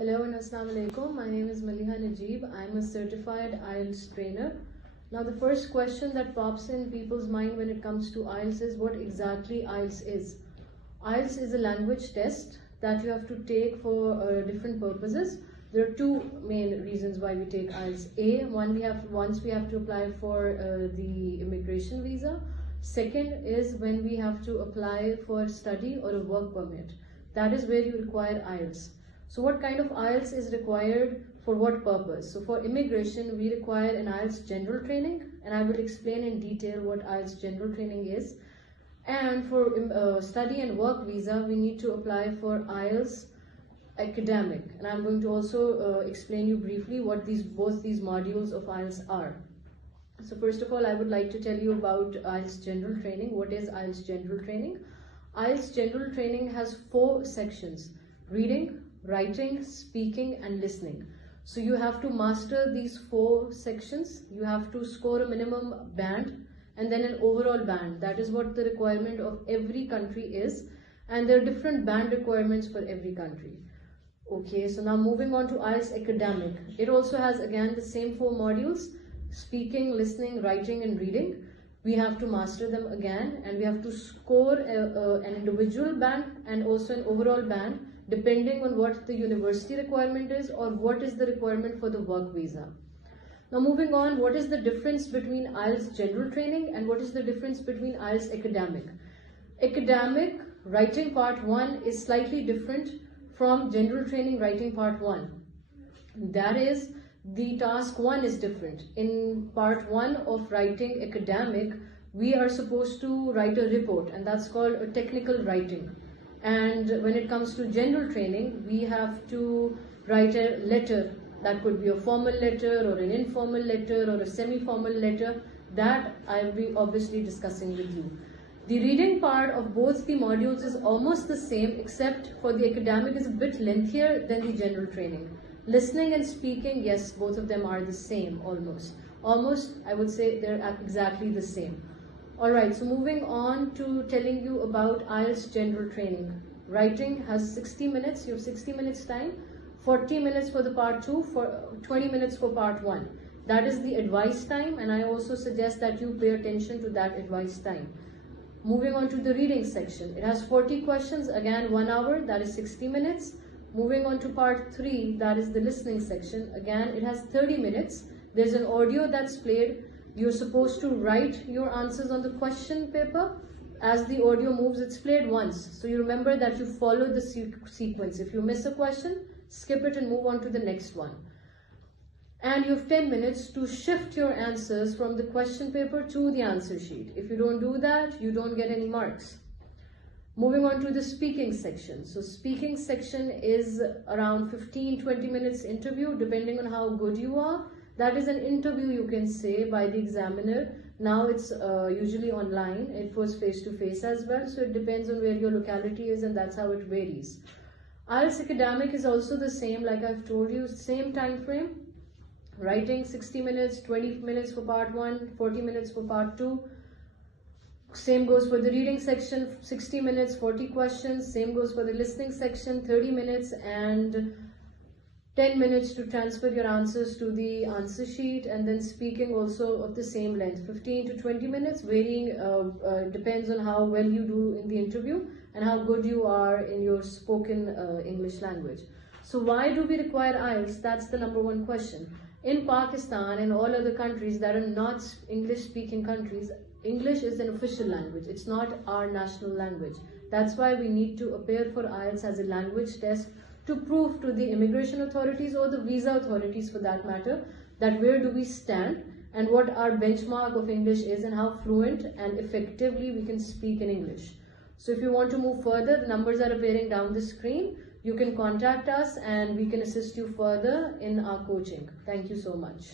Hello and Assalamu alaikum. My name is Maliha Najib. I'm a certified IELTS trainer. Now the first question that pops in people's mind when it comes to IELTS is what exactly IELTS is. IELTS is a language test that you have to take for different purposes. There are two main reasons why we take IELTS. Once we have to apply for the immigration visa. Second is when we have to apply for study or a work permit. That is where you require IELTS. So what kind of IELTS is required for what purpose? So for immigration, we require an IELTS general training, and I will explain in detail what IELTS general training is. And for study and work visa, we need to apply for IELTS academic, and I'm going to also explain you briefly what both these modules of IELTS are. So first of all, I would like to tell you about IELTS general training. What is IELTS general training? IELTS general training has 4 sections: reading, writing, speaking and listening. So you have to master these 4 sections. You have to score a minimum band and then an overall band. That is what the requirement of every country is, and there are different band requirements for every country. Okay, so now moving on to IELTS academic. It also has again the same 4 modules: speaking, listening, writing and reading. We have to master them again, and we have to score an individual band and also an overall band, depending on what the university requirement is or what is the requirement for the work visa. Now moving on, what is the difference between IELTS general training and what is the difference between IELTS academic? Academic writing part 1 is slightly different from general training writing part 1. That is, the task 1 is different. In part 1 of writing academic, we are supposed to write a report, and that's called a technical writing. And when it comes to general training, we have to write a letter. That could be a formal letter or an informal letter or a semi-formal letter. That I'll be obviously discussing with you. The reading part of both the modules is almost the same, except for the academic is a bit lengthier than the general training. Listening and speaking, yes, both of them are the same almost. Almost, I would say they're exactly the same. Alright, so moving on to telling you about IELTS general training. Writing has 60 minutes, you have 60 minutes time, 40 minutes for the part 2, for 20 minutes for part 1. That is the advice time, and I also suggest that you pay attention to that advice time. Moving on to the reading section. It has 40 questions, again 1 hour, that is 60 minutes. Moving on to part 3, that is the listening section. Again, it has 30 minutes. There's an audio that's played. You're supposed to write your answers on the question paper. As the audio moves, it's played once. So you remember that you follow the sequence. If you miss a question, skip it and move on to the next one. And you have 10 minutes to shift your answers from the question paper to the answer sheet. If you don't do that, you don't get any marks. Moving on to the speaking section. So speaking section is around 15-20 minutes interview, depending on how good you are. That is an interview, you can say, by the examiner. Now it's usually online. It was face-to-face as well, so it depends on where your locality is, and that's how it varies. IELTS academic is also the same, like I've told you, same time frame. Writing 60 minutes, 20 minutes for part 1, 40 minutes for part 2. Same goes for the reading section, 60 minutes, 40 questions. Same goes for the listening section, 30 minutes and 10 minutes to transfer your answers to the answer sheet. And then speaking also of the same length, 15 to 20 minutes, varying, depends on how well you do in the interview and how good you are in your spoken English language. So why do we require IELTS? That's the number 1 question. In Pakistan and all other countries that are not English speaking countries, English is an official language. It's not our national language. That's why we need to appear for IELTS as a language test to prove to the immigration authorities or the visa authorities for that matter, that where do we stand and what our benchmark of English is and how fluent and effectively we can speak in English. So if you want to move further, the numbers are appearing down the screen. You can contact us and we can assist you further in our coaching. Thank you so much.